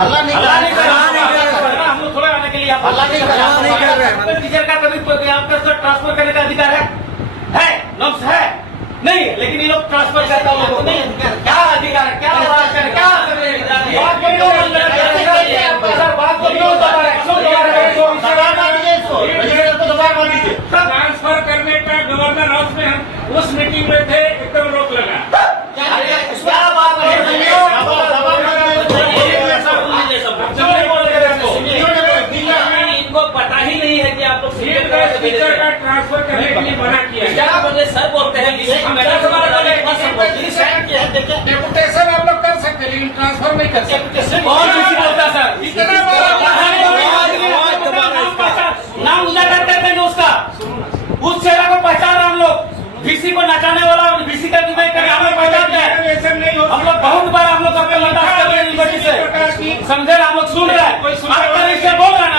हल्ला नहीं कर रहे हैं, हम लोग थोड़े आने के लिए हल्ला नहीं कर रहे हैं। टीचर का कभी आपका सर ट्रांसफर करने का अधिकार है नॉर्म्स है नहीं, लेकिन ये लोग ट्रांसफर करता लोगों को नहीं क्या अधिकार है, क्या ट्रांसफर करने का गवर्नर हाउस में हम उस मीटिंग में थे, एकदम रोक लगा। क्या बात इनको पता ही नहीं है कि आप लोग टीचर का ट्रांसफर करने के लिए मना किया। क्या बोले सर बोलते हैं डेपुटेशन आप लोग कर सकते, लेकिन ट्रांसफर नहीं कर सकते। कौन किसी बोलता सर इतना नाम उजागर करते हैं उसका, उस चेहरा को पहचान रहे हम लोग। बीसी को नचाने वाला बीसी का नहीं करे, हम लोग पहचानते हैं। हम लोग बहुत बार हम लोग अपने बर्दाश्त कर रहे हैं यूनिवर्सिटी से, समझे ना, हम लोग सुन रहे हैं। आपका विषय बोल रहा है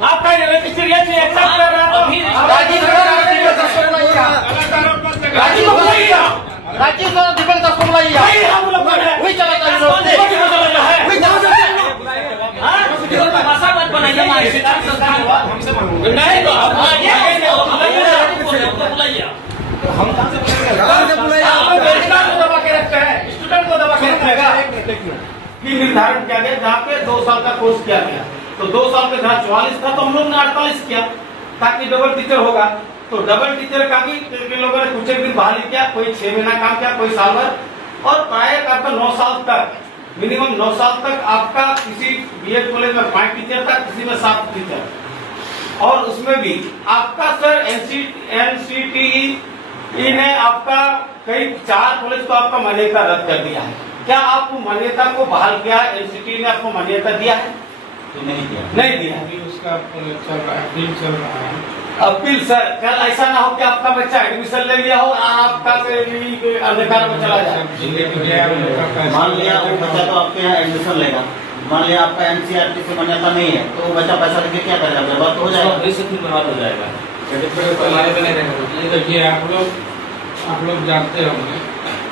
आपका सीरियस एक्सेप्ट कर रहा भाषा मत बनाइए नहीं तो दबा के रखते हैं, स्टूडेंट को दबा के रखेगा कि निर्धारण किया गया जहाँ पे 2 साल का कोर्स किया गया, तो 2 साल में जहाँ 44 था तो हम लोग ने 48 किया ताकि डबल टीचर होगा। तो डबल टीचर का भी लोगों ने कुछ एक दिन बहाली किया, कोई 6 महीना काम किया, कोई साल भर, और प्राय आपका 9 साल तक, मिनिमम 9 साल तक आपका किसी बीएड कॉलेज में 5 टीचर था, किसी में 7 टीचर, और उसमें भी आपका सर एनसीटीई ने आपका कई 4 कॉलेज को आपका मान्यता रद्द कर दिया है। क्या आपको मान्यता को बहाल किया है? एनसीटीई ने आपको मान्यता दिया है? तो नहीं दिया, नहीं दिया। अभी उसका चल रहा है, अपील चल रहा है। अपील सर, कल ऐसा ना हो कि आपका बच्चा एडमिशन ले लिया हो आपका अंधकार में चला जाए। मान लिया वो बच्चा तो आपके यहाँ एडमिशन लेगा, मान लिया आपका एनसीईआरटी से मान्यता नहीं है, तो वो बच्चा पैसा देके क्या करेगा? बर्बाद हो जाएगा, बर्बाद हो जाएगा। देखिए आप लोग जानते होंगे,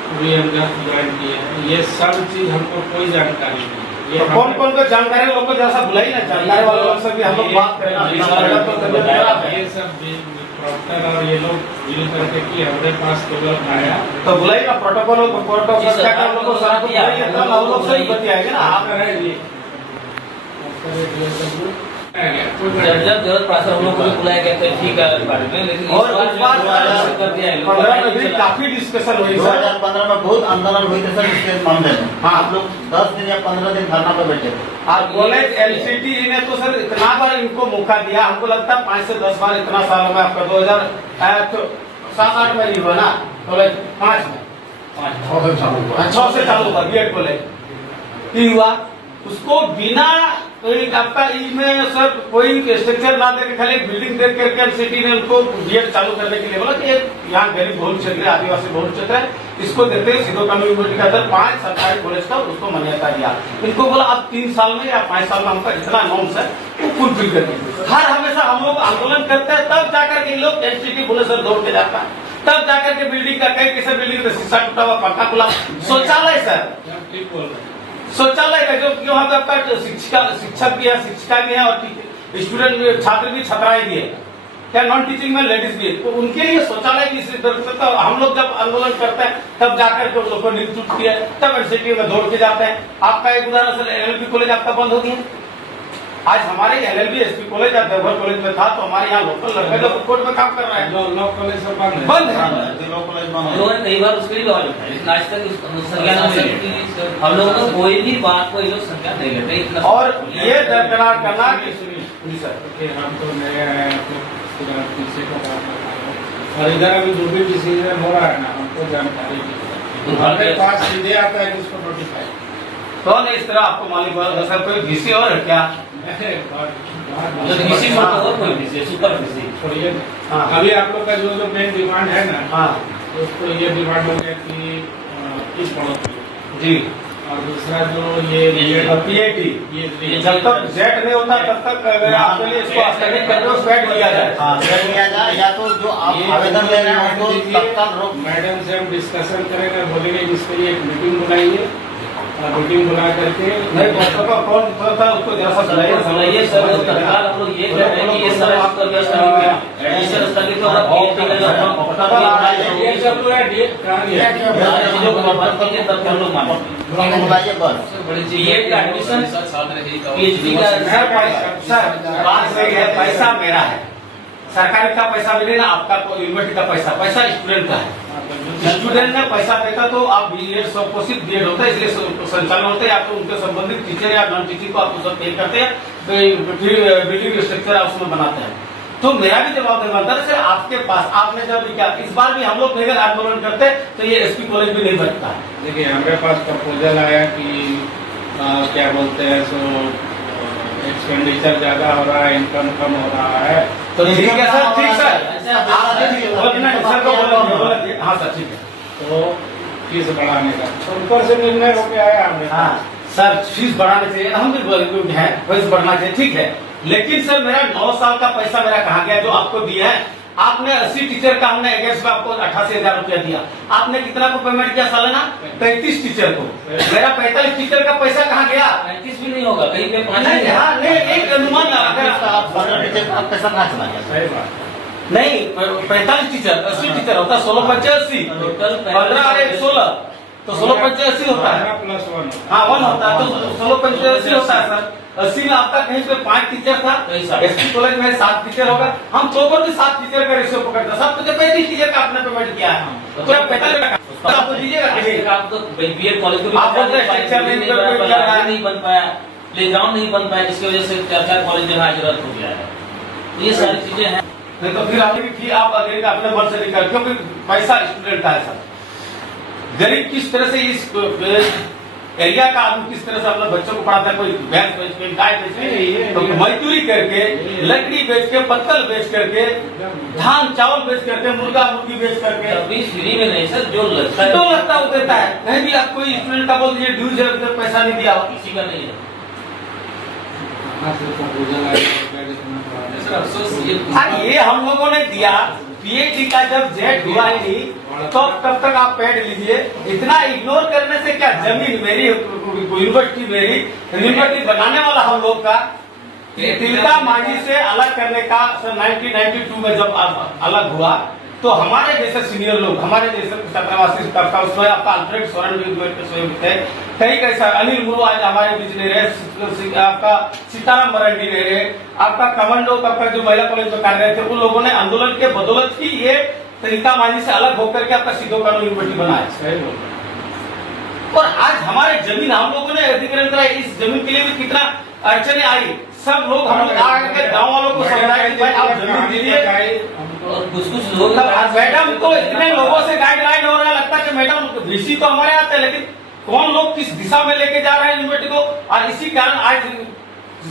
अभी हम जस्ट ज्वाइन किए हैं, ये सब चीज हमको कोई जानकारी नहीं। तो कौन कौन को जानकारी लोगों को जैसा बुलाई ना, जानकारी वाले लोग से भी हम लोग बात करें। ये सब प्रॉक्टर और ये लोग मिल करके कि हमारे पास केवल आया तो बुलाई ना, प्रोटोकॉल क्या कर लोगों को सारा कुछ बुलाइए, तब हम लोग से ही बतियाएंगे ना। आप जब जरूरत पड़ा हम लोग को बुलाया गया तो ठीक है बारे में, लेकिन और इस बार कर दिया है 15 में भी काफी डिस्कशन हुई। 2015 में बहुत आंदोलन हुए थे सर इसके मामले में। हाँ, आप लोग 10 दिन या 15 दिन धरना पे बैठे थे। आप कॉलेज एलसीटी ने तो सर इतना बार इनको मौका दिया, हमको लगता है 5 से 10 बार इतना सालों में आपका 2007-8 में ही हुआ ना कॉलेज, 5 में 6 से चालू हुआ बीएड कॉलेज 3 हुआ, उसको बिना आपका इसमें सर कोई स्ट्रक्चर ना देकर खाली बिल्डिंग देख करके सिटी ने उनको बीएड चालू करने के लिए बोला कि यहाँ गरीब बहुल क्षेत्र है, आदिवासी बहुल क्षेत्र है, इसको देते हुए सिद्धो कानून यूनिवर्सिटी के अंदर 5 सरकारी कॉलेज का उसको मान्यता दिया। इनको बोला अब 3 साल में या 5 साल में हमका जितना नॉर्म्स है वो फुलफिल करके हर हमेशा हम लोग आंदोलन करते हैं, तब जाकर के लोग एनसीटी बोले सर दौड़ के जाता है, तब जाकर के बिल्डिंग का कई किसी बिल्डिंग का शीशा टूटा हुआ, पंखा खुला, शौचालय सर शौचालय का जो वहाँ पे आपका शिक्षक भी है, शिक्षिका भी है, और स्टूडेंट भी, छात्र भी, छात्राएं भी है, क्या नॉन टीचिंग में लेडीज भी है, तो उनके लिए शौचालय की तो हम लोग जब आंदोलन करते हैं तब जाकर के लोग को नींद टूटती है, तब एनसीटी में दौड़ के जाते हैं। आपका एक उदाहरण सर एलएलबी कॉलेज आपका बंद हो गया। आज हमारे एलएलबी एसपी कॉलेज या देवघर कॉलेज में था, तो हमारे यहाँ लोकल लड़के लोग कोर्ट में काम कर रहे हैं, लॉ कॉलेज सब बंद है। लोगों ने कई बार उसके लिए भी उठाया, लेकिन आज तक संज्ञा नहीं लेते। हम लोगों को कोई भी बात को ये लोग संज्ञा नहीं लेते इतना। और ये दरकरार करना कि सर हम तो नए आए हैं, और इधर अभी जो भी डिसीजन हो रहा है ना, हमको जानकारी हमारे पास सीधे आता है किसको नोटिफाई। कौन इस तरह आपको मालिक हुआ सर? कोई डीसी और है क्या? डीसी और कोई डीसी सुपर डीसी छोड़िए। अभी आप लोग का जो मेन डिमांड है ना, हाँ उसको ये डिमांड हो गया कि इस बढ़ोतरी जी और दूसरा जो ये पीएटी, ये जब तक जेट नहीं होता तब तक अगर आपके लिए इसको स्थगित करके उस पेड दिया जाए। हाँ पेड दिया जाए, या तो जो आप आवेदन ले रहे हैं उसको तत्काल रोक। मैडम से हम डिस्कशन करेंगे, बोलेंगे इसके लिए एक मीटिंग बुलाइए और मीटिंग बुला करके नहीं कौन था उसको जरा सा सुनाइए सर। वो तत्काल हम लोग ये कह रहे हैं कि ये सब आपका एडिशन स्थगित होगा, पीएटी का जो ये सब पूरा कहा गया चीजों को बात कीजिए तब हम लोग मानेंगे। बुलाइए बस। ये का एडमिशन पीएचडी का सर बात सही है, पैसा मेरा है, सरकारी का पैसा मिले ना आपका, यूनिवर्सिटी का पैसा स्टूडेंट का है। स्टूडेंट ने पैसा देता तो आप बीएड स्वघोषित बीएड होता है, इसलिए संचालन होता है, या तो उनके संबंधित टीचर या नॉन टीचिंग को आप उसको पे करते हैं, तो फिर बिल्डिंग स्ट्रक्चर आप उसमें बनाते हैं। तो मेरा भी जवाब नहीं बनता सर आपके पास। आपने जब क्या इस बार भी हम लोग लेकर आंदोलन करते तो ये एसपी कॉलेज भी नहीं बनता है। देखिए हमारे पास प्रपोजल आया कि क्या बोलते हैं सो एक्सपेंडिचर ज्यादा हो रहा है, इनकम कम हो रहा है, तो ठीक है सर, ठीक सर, सर को बोलिए। हाँ सर ठीक है, तो फीस बढ़ाने का तो ऊपर से निर्णय हो गया है हमने। हाँ सर फीस बढ़ाना चाहिए, हम भी हैं, फीस बढ़ना चाहिए, ठीक है। लेकिन सर मेरा 9 साल का पैसा मेरा कहाँ गया जो आपको दिया है? आपने 80 टीचर का हमने अगेंस्ट में आपको 88,000 रुपया दिया। आपने कितना को पेमेंट किया सालाना? 35 टीचर को। मेरा 45 टीचर का पैसा कहाँ गया? 35 भी नहीं होगा, कहीं पे 5 नहीं, हाँ, नहीं, एक अनुमान लगा आप 15 टीचर का पैसा कहाँ चला गया? सही बात। नहीं 45 टीचर, 80 टीचर होता है, 16 5 80, टोटल 15 और 16 तो 16 5 80 होता है। +1 हाँ 1 होता है, तो 16 5 80 होता है सर। 80 में आपका कहीं पे 5 टीचर था, एसपी कॉलेज में 7 टीचर होगा, हम तो पर भी 7 टीचर का रेशियो पकड़ता, सब तो 35 टीचर का आपने पेमेंट किया है, तो आप 45 आपको दीजिएगा। आप तो बीएड कॉलेज को भी आप बोलते हैं स्ट्रक्चर नहीं बन पाया, प्लेग्राउंड नहीं बन पाया, जिसकी वजह से 4 कॉलेज जो है रद्द हो गया है। तो ये सारी चीजें हैं। नहीं तो फिर आपकी फी आप अगले का अपने मन से निकाल, क्योंकि पैसा स्टूडेंट का है सर। गरीब किस तरह से इस एरिया का आदमी किस तरह से अपने बच्चों को पढ़ाता है, कोई भैंस बेच के, गाय बेच के, तो मजदूरी करके, लकड़ी बेच के, पत्तल बेच करके, धान चावल बेच करके, मुर्गा मुर्गी बेच करके, अभी फ्री में नहीं सर, जो लगता है जो लगता है वो देता है। कहीं भी आप कोई स्टूडेंट का बोल दीजिए ड्यूज है, उधर पैसा नहीं दिया, किसी का नहीं है प्रपोजल आया सर। अफसोस ये हाँ ये हम लोगों ने दिया। पीएचडी का जब जेट हुआ ही तो तब तक आप पेड लीजिए। इतना इग्नोर करने से क्या, जमीन मेरी, यूनिवर्सिटी मेरी, यूनिवर्सिटी बनाने वाला हम लोग का। तिलका मांझी से अलग करने का सन 1992 में जब अलग हुआ तो हमारे जैसे सीनियर लोग, हमारे जैसे छात्रावासी करता उसमें आपका अल्फ्रेड सोरेन भी थे, कई कैसा अनिल मुर्मू आज हमारे बीच नहीं रहे, आपका सीताराम मरांडी नहीं रहे, आपका कमांडो का जो महिला कॉलेज में कार्य थे, उन लोगों ने आंदोलन के बदौलत ही ये तरीका मांझी से अलग होकर के आपका सिद्धो कानून यूनिवर्सिटी बनाया। और आज हमारे जमीन हम लोगों ने अधिग्रहण करा, इस जमीन के लिए भी कितना अड़चने आई। सब लोग हम लोग आके गाँव वालों को समझाए कि भाई आप जमीन दीजिए। और कुछ लोग मैडम तो इतने लोगों से गाइडलाइन हो रहा है, लगता है कि मैडम वीसी तो हमारे आते हैं, लेकिन कौन लोग किस दिशा में लेके जा रहे हैं यूनिवर्सिटी को, और इसी कारण आज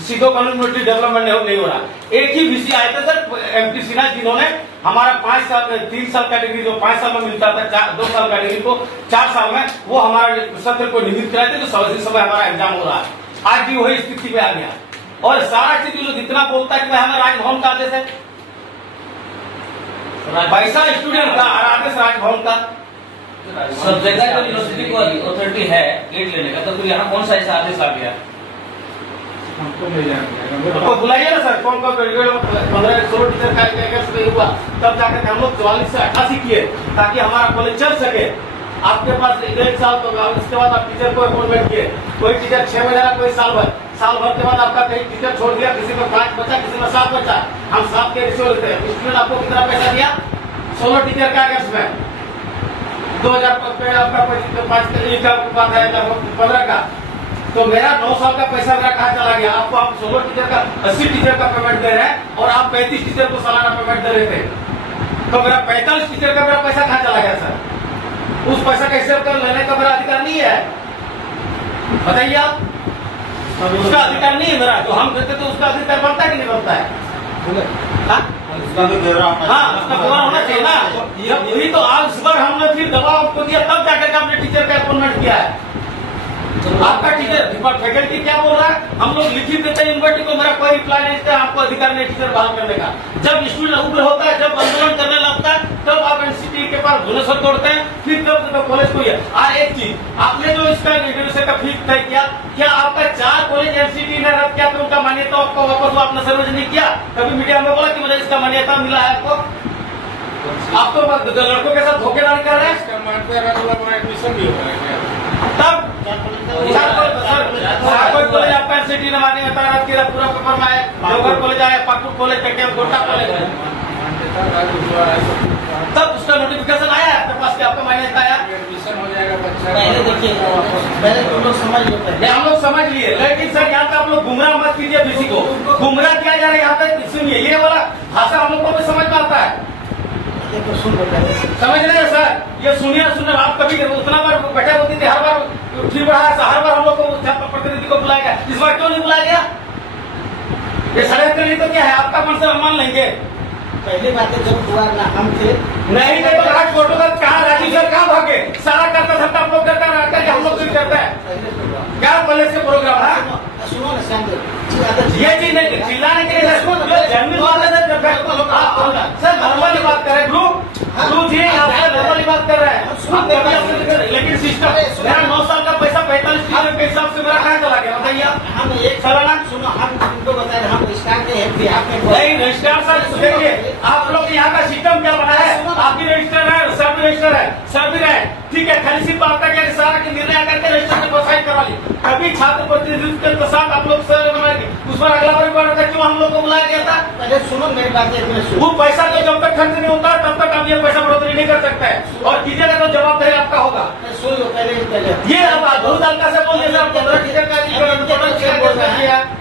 सीधो कानून यूनिवर्सिटी डेवलपमेंट नहीं हो रहा। एक ही वीसी आए थे सर एमपी सिन्हा, जिन्होंने हमारा 5 साल 3 साल का डिग्री जो 5 साल में मिलता था, 2 साल का डिग्री को 4 साल में, वो हमारे सत्र को निमित कराए थे, तो समय हमारा एग्जाम हो रहा है। आज भी वही स्थिति में आ गया, और सारा चीज जो जितना बोलता है कि हमें राजभवन का आदेश है, पैसा स्टूडेंट का और आदेश राजभवन का। सब जगह जब यूनिवर्सिटी को अथॉरिटी है गेट लेने का, तो फिर यहाँ कौन सा ऐसा आदेश आ गया? हमको नहीं जानते, तो बुलाइए ना सर, कौन 15-16 टीचर का हुआ, तब जाकर हम लोग 44 से 88 किए, ताकि हमारा कॉलेज चल सके। आपके पास 1 साल तो इसके बाद आप टीचर को अपॉइंटमेंट किए, कोई टीचर 6 महीने, कोई साल भर के बाद आपका कहीं टीचर छोड़ दिया, किसी में 5 बचा, किसी में 7 बचा, हम 7 के रेशियो लेते हैं। स्टूडेंट आपको कितना पैसा दिया? 16 टीचर का अगस्त में 2000 आपका 15 का, तो मेरा 9 साल का पैसा मेरा कहाँ चला गया? आपको आप 16 टीचर का 80 टीचर का पेमेंट दे रहे हैं, और आप 35 टीचर को सालाना पेमेंट दे रहे थे, तो मेरा 45 टीचर का मेरा पैसा कहाँ चला गया सर? उस पैसा का हिसाब कर लेने का मेरा अधिकार नहीं है, बताइए आप। उसका अधिकार नहीं है मेरा, जो हम देते तो उसका अधिकार बनता है कि नहीं बनता है? उसका भी ब्यौरा हाँ, उसका ब्यौरा होना चाहिए ना। यही तो आज सुबह हमने फिर दबाव आपको दिया, तब जाकर के आपने टीचर का अपॉइंटमेंट किया है। आपका टीचर फैकल्टी क्या बोल रहा है? हम लोग लिखित देते हैं यूनिवर्सिटी को, मेरा कोई रिप्लाई नहीं देता, आपको अधिकार नहीं टीचर बहाल करने का। जब स्टूडेंट उग्र होता है, जब आंदोलन करने लगता है, तब आप एनसीटी के पास धुनसर तोड़ते हैं, फिर तब कॉलेज को। और एक चीज, आपने जो इसका यूनिवर्सिटी का फीस तय किया, क्या आपका 4 कॉलेज एनसीटी ने रद्द किया, तो उनका मान्यता आपको वापस आपने सर्वे नहीं किया? कभी मीडिया में बोला कि मुझे इसका मान्यता मिला है आपको? आप तो लड़कों के साथ धोखेधड़ी कर रहे हैं। इसका मतलब एडमिशन भी हो रहा है तब कॉलेज आपका एनसीटी ने मान्यता रद्द किया, पूरा पेपर में आया, देवघर कॉलेज आया, पाकुड़ कॉलेज, गोटा कॉलेज है, तब उसका नोटिफिकेशन आया आपके पास कि आपका मान्यता आया, एडमिशन हो जाएगा बच्चा। पहले देखिए, पहले तुम लोग समझ लो पहले। हम लोग समझ लिए, लेकिन सर यहाँ पे आप लोग गुमराह मत कीजिए किसी को। गुमराह किया जा रहा है यहाँ पे। सुनिए, ये वाला भाषा हम लोग को भी समझ में आता है, देखो सुन लो पहले। समझ रहे हैं सर? ये सुनिए आप कभी उतना बार बैठे होती थी, हर बार फिर बढ़ा, हर बार हम लोग को प्रतिनिधि को बुलाया गया, इस बार क्यों नहीं बुलाया गया? ये षड्यंत्र नहीं तो क्या है? आपका मन से हम मान लेंगे। पहली बात है, जब हुआ ना हम थे नहीं तो आज फोटो का कहाँ, राजीव सर कहाँ भागे? सारा करता धंधा आप लोग करता है, हम लोग भी करते हैं। क्या कॉलेज के प्रोग्राम है? सुनो ना शांत ये चीज नहीं चिल्लाने के लिए सर नॉर्मली बात कर रहे हैं। ग्रुप जी आपसे नॉर्मली बात कर रहे हैं, लेकिन सिस्टम मेरा 9 साल का पैसा 45 के हिसाब से मेरा कहाँ चला गया बताइए? हम एक सालाना सुनो, हम तुमको बता रहे, हम स्टार के हेड थे, आपने नहीं रजिस्ट्रार सर देखिए, आप लोग यहाँ का सिस्टम क्या बना है? आप भी रजिस्टर है, सर भी रजिस्टर है, सर भी रहे, ठीक है। खाली सिर्फ आपका क्या सारा के निर्णय करके रजिस्टर में प्रोत्साहित करवा ली। कभी छात्र प्रतिनिधित्व के साथ आप लोग सर उस पर अगला बार बढ़ा था, क्यों हम लोग को बुलाया गया था? पहले सुनो मेरी बात, एक मिनट सुनो। वो पैसा तो जब तक खर्च नहीं होता तब तक आप ये पैसा बढ़ोतरी नहीं कर सकते हैं, और कीजिएगा तो जवाबदेही आपका होगा। सुन लो पहले ये अब बहुत हल्का से बोल दिया, 15 टीचर का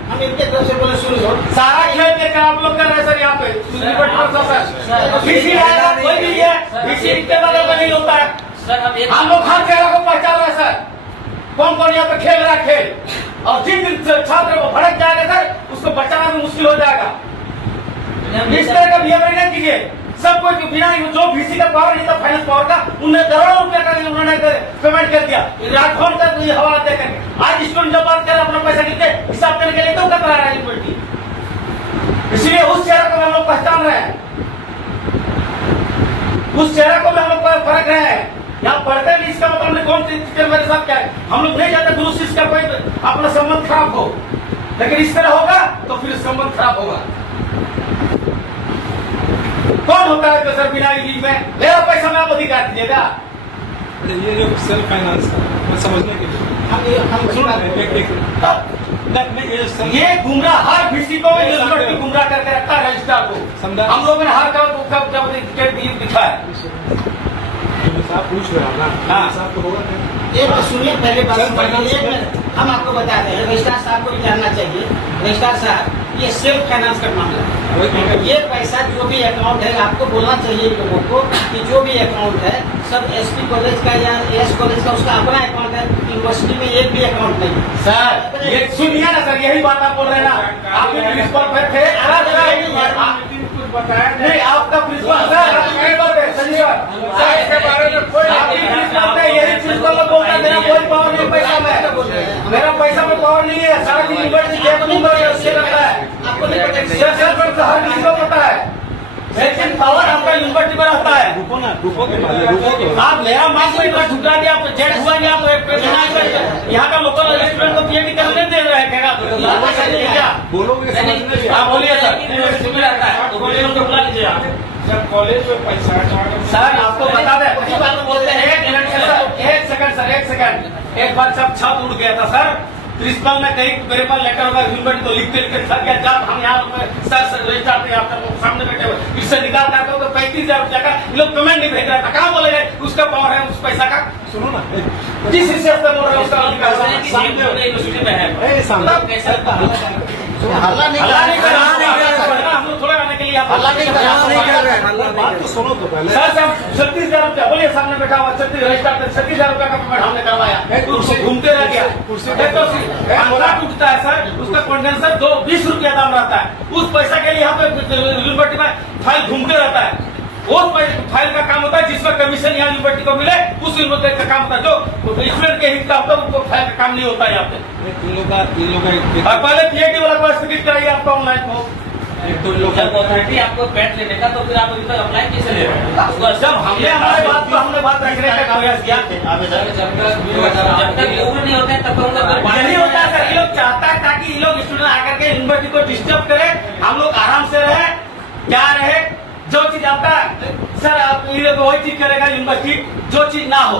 हम इनके तरफ से बोले, सुन लो। सारा खेल के आप लोग कर रहे हैं सर यहाँ पे। किसी आएगा कोई भी है, किसी इनके बगल में नहीं होता है। हम लोग हर जगह को पहचान रहे हैं सर, कौन कौन यहाँ पे खेल रहा है खेल, और जिन दिन छात्र को भड़क जाएगा सर, उसको बचाना भी मुश्किल हो जाएगा। इस तरह का बिहेवियर नहीं कीजिए। सब कोई बिना जो VC का पावर नहीं था, फाइनेंस पावर का, उन्हें करोड़ों रुपया का उन्होंने पेमेंट कर दिया राजभवन का हवाला दे करके। आज स्टूडेंट जब बात कर अपना पैसा कितने हिसाब करने के लिए क्यों कतरा रहा है यूनिवर्सिटी? इसलिए उस चेहरे को हम लोग पहचान रहे हैं, उस चेहरे को भी हम लोग फर्क रहे हैं। यहाँ पढ़ते भी इसका मतलब कौन सी टीचर मेरे साथ क्या है? हम लोग नहीं चाहते गुरु शिष्य का कोई अपना संबंध खराब हो, लेकिन इस तरह होगा तो फिर संबंध खराब होगा। कौन होता है तो सर बिना लीज में मेरा पैसा में आप अधिकार दीजिएगा? ये जो सेल्फ फाइनेंस मैं समझने के लिए ये गुमराह हर किसी को गुमराह करके रखता है रजिस्ट्रार को। हम लोगों ने हर दिखा है। आप पूछ रहे हो ना? हाँ साहब तो होगा एक सुनिए, पहले बात सुनिए, हम आपको बताते हैं, रजिस्ट्रार साहब को भी जानना चाहिए। रजिस्ट्रार साहब, ये सेल्फ फाइनेंस का मामला है। ये पैसा जो भी अकाउंट है, आपको बोलना चाहिए लोगों को कि जो भी अकाउंट है सब SP कॉलेज का या AS कॉलेज का उसका अपना अकाउंट है, यूनिवर्सिटी में एक भी अकाउंट नहीं है। सर ये सुनिए ना सर, यही बात आप बोल रहे हैं ना? आप प्रिंसिपल पे थे, बताया नहीं आपका प्रिंसिपल सर इसके बारे में कोई यही प्रिंसिपल लोग बोलता है मेरा कोई पावर नहीं पैसा में, मेरा पैसा में पावर नहीं है। सारा चीज यूनिवर्सिटी लगता है, आपको नहीं पता, हर किसी को पता है, लेकिन पावर आपका यूनिवर्सिटी में रहता है। आप मेरा मार्क्स में इतना ठुकरा दिया, जेट हुआ नहीं, आप यहाँ का लोकल स्टूडेंट को PhD करने दे रहे हैं क्या? बोलोगे आप बोलिए सर, यूनिवर्सिटी में रहता है तो बोलिए उनको बुला लीजिए आप। जब कॉलेज में पैसा सर आपको बता दें, वही बात बोलते हैं। एक सेकंड, एक बार जब छत उड़ गया था सर, प्रिंसिपल ने कहीं मेरे पास लेटर होगा यूनिवर्सिटी तो लिख के थक गया, जब हम यहाँ सर रजिस्ट्रार थे आपका सामने बैठे हुए, इससे निकाल करते हो तो 35,000 रुपया का लोग पेमेंट नहीं भेज रहा था। कहाँ बोले गए उसका पावर है उस पैसा का? सुनो ना, जिस हिसाब से बोल रहे हैं उसका यूनिवर्सिटी में है। हल्ला नहीं कर रहा, हम लोग थोड़ा आने के लिए हल्ला नहीं कर रहे। बात तो सुनो तो पहले। सर 36,000 रुपया बोलिए, सामने बैठा हुआ 36,000 रुपया का पेमेंट हमने करवाया, घूमते रह गया। टूटता है सर, उसका कंडेंसर 20 रुपया दाम रहता है, उस पैसा के लिए यहाँ पे यूनिवर्सिटी में फाइल घूमते रहता है। वो फाइल का काम होता है जिसमें कमीशन यहाँ यूनिवर्सिटी को मिले, उस यूनिवर्सिटी का काम होता है। जो स्टूडेंट के हित का होता है उनको फाइल का काम नहीं होता है यहाँ पे। और पहले PhD वाला कोर्स टिकट कराइए आपका ऑनलाइन हो। जब अथॉरिटी आपको पेट लेने का, तो फिर आप अभी तक अप्लाई कैसे ले रहे हैं? जब हमने बात रखने का प्रयास किया, जब तक योग नहीं होते हैं तब तक उनका यही होता है सर। ये लोग चाहता है ताकि ये लोग स्टूडेंट आकर के यूनिवर्सिटी को डिस्टर्ब करे, हम लोग आराम से रहे, क्या रहे, जो चीज आता है सर आप ये लोग वही चीज करेगा यूनिवर्सिटी, जो चीज ना हो